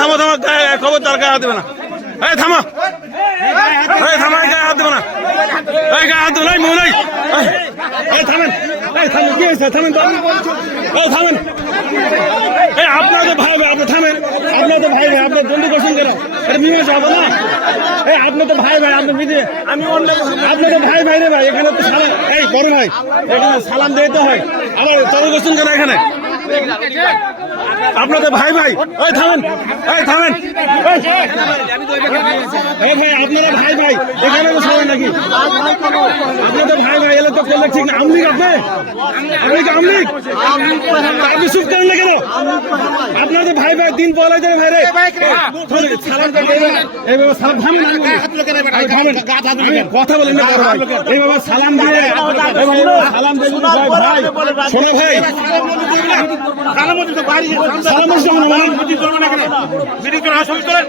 থামো থামো খবর তার গায়ে হাত দেবে না। এই, থামো। এই, থামো গায়ে হাত দেবে না। এই, গায়ে হাত দেবে না, এই থামেন। এই, থামেন, কি হয়েছে? থামেন তো। এই, থামেন। এই আপনার তো ভাই, আপনি থামেন। আপনার তো ভাই ভাই আপনার বন্ধু করছেন কেন? এটা মীমাংসা হবে না? এই আপনি তো ভাই ভাই, আপনি বুঝে আমি অন্য আপনি তো ভাই ভাই রে ভাই, এখানে তো সালাম এই, বড় ভাই, এখানে সালাম দিতে হয়। আবার তবে করছেন কেন এখানে? আপনাদের ভাই ভাই, এই থামেন এই থামেন। এই ভাই, আপনারা ভাই ভাই, এখানে নাকি? আপনাদের ভাই ভাই, এলে তো করলে ঠিক না। আপনি আপনি কি আমলিক আপনি চুপ করেন না কেন? আপনাদের ভাই ভাই দিন পলাই করে দেবেন। এইভাবে সালাম থামেন কথা বলেন না এইভাবে সালাম দিয়ে সালাম দিয়ে ভাই ভাই। শোনো ভাই। সালাম হচ্ছে না?